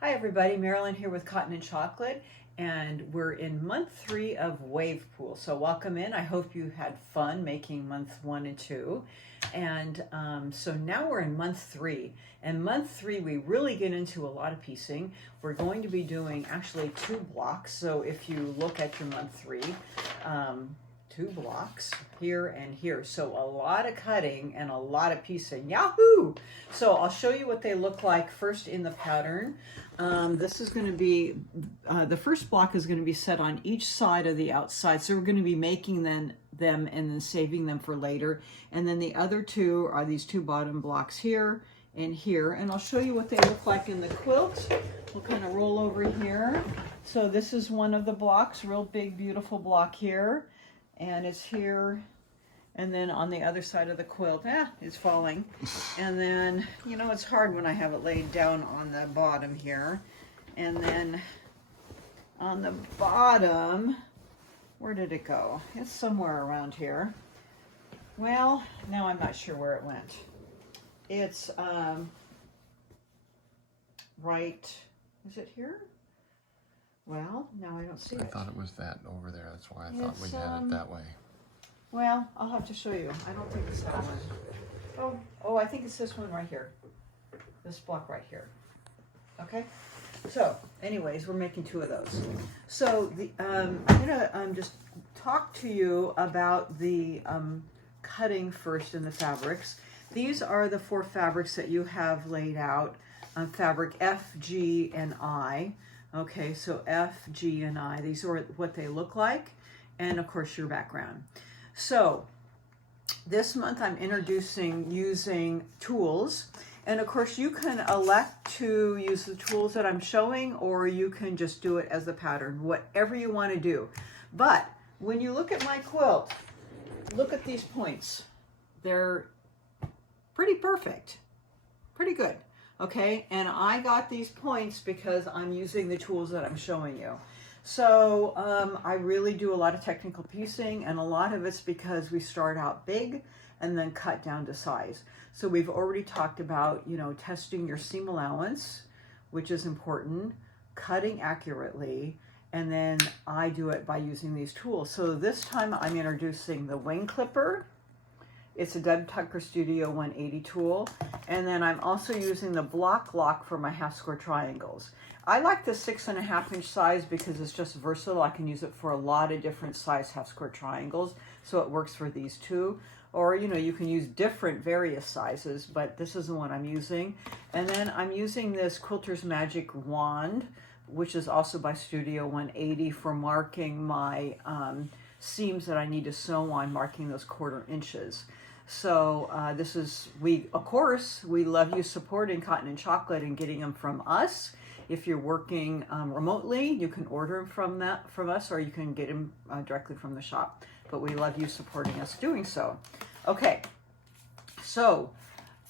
Hi everybody, Marilyn here with Cotton and Chocolate, and we're in month 3 of Wave Pool. So welcome in. I hope you had fun making month 1 and 2. And so now we're in month 3. And month 3 we really get into a lot of piecing. We're going to be doing actually 2 blocks. So if you look at your month 3, 2 blocks here and here. So a lot of cutting and a lot of piecing. Yahoo! So I'll show you what they look like first in the pattern. This is going to be, the first block is going to be set on each side of the outside. So we're going to be making them and then saving them for later. And then the other 2 are these 2 bottom blocks here and here. And I'll show you what they look like in the quilt. We'll kind of roll over here. So this is one of the blocks, real big, beautiful block here. And it's here. And then on the other side of the quilt, it's falling. And then, you know, it's hard when I have it laid down on the bottom here. And then on the bottom, where did it go? It's somewhere around here. Well, now I'm not sure where it went. It's right, is it here? Well, now I don't see it. I thought it was that over there. That's why I thought we had it that way. Well, I'll have to show you. I don't think it's that one. Oh, I think it's this one right here. This block right here. Okay? So, anyways, we're making 2 of those. So, I'm going to just talk to you about the cutting first in the fabrics. These are the 4 fabrics that you have laid out. Fabric F, G, and I. Okay, so F, G, and I. These are what they look like. And, of course, your background. So this month I'm introducing using tools, and of course you can elect to use the tools that I'm showing, or you can just do it as the pattern, whatever you want to do. But when you look at my quilt, look at these points. They're pretty perfect, pretty good. Okay, and I got these points because I'm using the tools that I'm showing you. So I really do a lot of technical piecing, and a lot of it's because we start out big and then cut down to size. So we've already talked about, you know, testing your seam allowance, which is important, cutting accurately, and then I do it by using these tools. So this time I'm introducing the wing clipper. It's a Deb Tucker Studio 180 tool. And then I'm also using the block lock for my half square triangles. I like the 6.5 inch size because it's just versatile. I can use it for a lot of different size half square triangles. So it works for these 2. Or, you know, you can use different various sizes, but this is the one I'm using. And then I'm using this Quilter's Magic Wand, which is also by Studio 180, for marking my seams that I need to sew on, marking those 1/4 inches. So this is, of course, we love you supporting Cotton and Chocolate and getting them from us. If you're working remotely, you can order them from us, or you can get them directly from the shop. But we love you supporting us doing so. Okay, so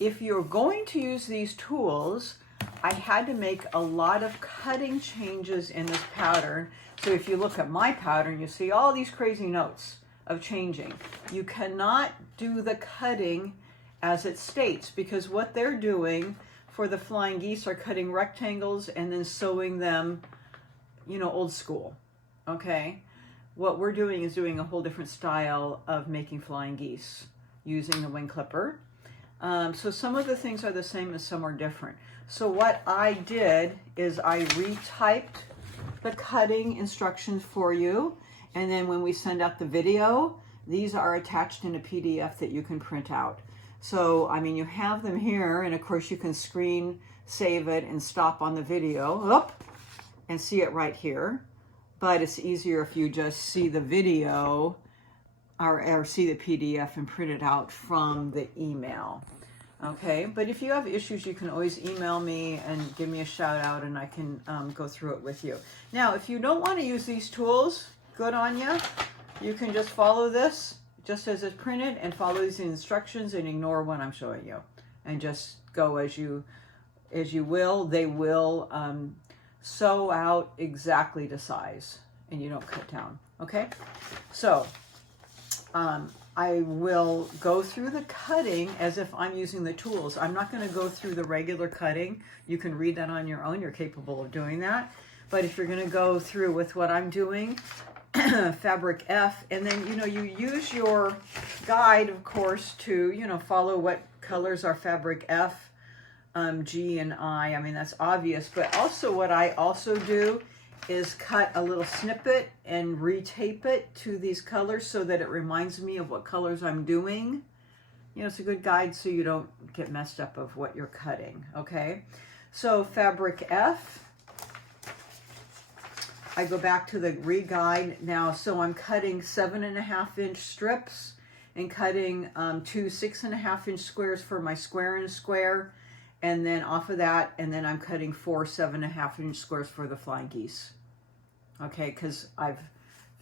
if you're going to use these tools, I had to make a lot of cutting changes in this pattern. So if you look at my pattern, you see all these crazy notes of changing. You cannot do the cutting as it states, because what they're doing for the flying geese are cutting rectangles and then sewing them, you know, old school. Okay? What we're doing is doing a whole different style of making flying geese using the wing clipper. So some of the things are the same and some are different. So what I did is I retyped the cutting instructions for you, and then when we send out the video, these are attached in a PDF that you can print out. So, I mean, you have them here, and of course you can screen save it and stop on the video and see it right here. But it's easier if you just see the video or see the PDF and print it out from the email. Okay, but if you have issues, you can always email me and give me a shout out, and I can go through it with you. Now, if you don't want to use these tools, good on you. You can just follow this just as it's printed and follow these instructions and ignore what I'm showing you, and just go as you will. They will sew out exactly to size, and you don't cut down. Okay, so I will go through the cutting as if I'm using the tools. I'm not going to go through the regular cutting. You can read that on your own. You're capable of doing that. But if you're going to go through with what I'm doing, fabric F, and then, you know, you use your guide, of course, to, you know, follow what colors are fabric F, G, and I. I mean, that's obvious. But also what I also do is cut a little snippet and retape it to these colors so that it reminds me of what colors I'm doing. You know, it's a good guide so you don't get messed up of what you're cutting, okay? So fabric F, I go back to the re-guide now. So I'm cutting 7.5-inch strips and cutting 2 6.5-inch squares for my square and square. And then off of that, and then I'm cutting 4 7.5-inch squares for the flying geese. Okay, because I've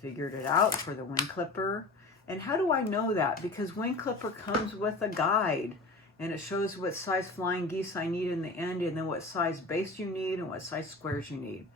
figured it out for the wing clipper. And how do I know that? Because wing clipper comes with a guide, and it shows what size flying geese I need in the end, and then what size base you need, and what size squares you need.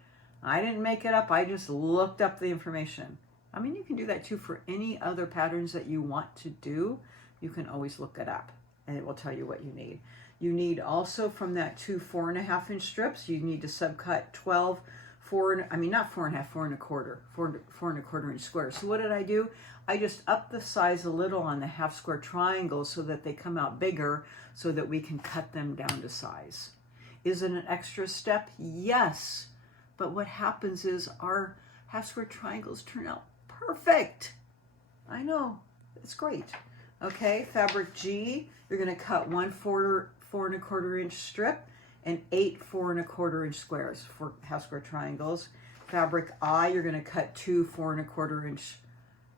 I didn't make it up. I just looked up the information. I mean, you can do that too for any other patterns that you want to do. You can always look it up, and it will tell you what you need. You need also from that 2 4.5-inch strips, you need to subcut 12 4 1/4 inch squares. So what did I do? I just upped the size a little on the half square triangles so that they come out bigger so that we can cut them down to size. Is it an extra step? Yes. But what happens is our half square triangles turn out perfect. I know, it's great. Okay, fabric G, you're gonna cut 1 4 1/4 inch strip and 8 4 1/4 inch squares for half square triangles. Fabric I, you're going to cut 2 4 1/4 inch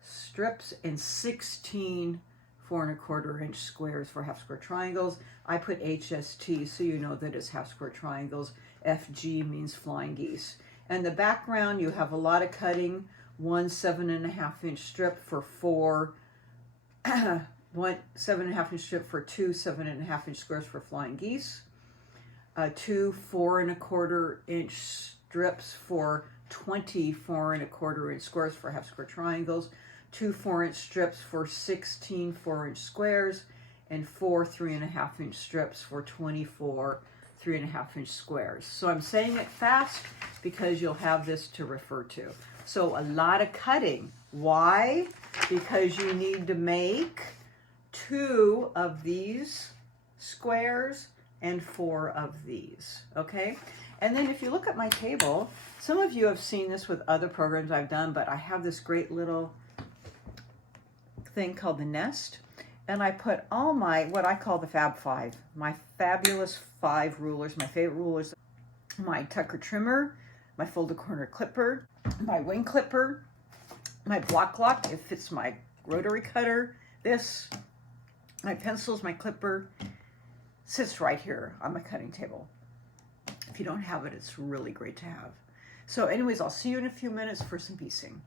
strips and 16 4 1/4 inch squares for half square triangles. I put HST so you know that it's half square triangles. FG means flying geese. And the background, you have a lot of cutting. 1 7.5-inch strip for 4 1 7.5-inch strip for 2 7.5-inch squares for flying geese. 2 4 1/4 inch strips for 20 4 1/4 inch squares for half square triangles, 2 4-inch strips for 16 4-inch squares, and 4 3.5-inch strips for 24 3.5-inch squares. So I'm saying it fast because you'll have this to refer to. So a lot of cutting. Why? Because you need to make 2 of these squares and 4 of these, okay? And then if you look at my table, some of you have seen this with other programs I've done, but I have this great little thing called the nest, and I put all my, what I call the Fab 5, my fabulous 5 rulers, my favorite rulers, my Tucker trimmer, my folded corner clipper, my wing clipper, my block lock, it fits my rotary cutter, this, my pencils, my clipper, sits right here on my cutting table. If you don't have it, it's really great to have. So anyways, I'll see you in a few minutes for some piecing.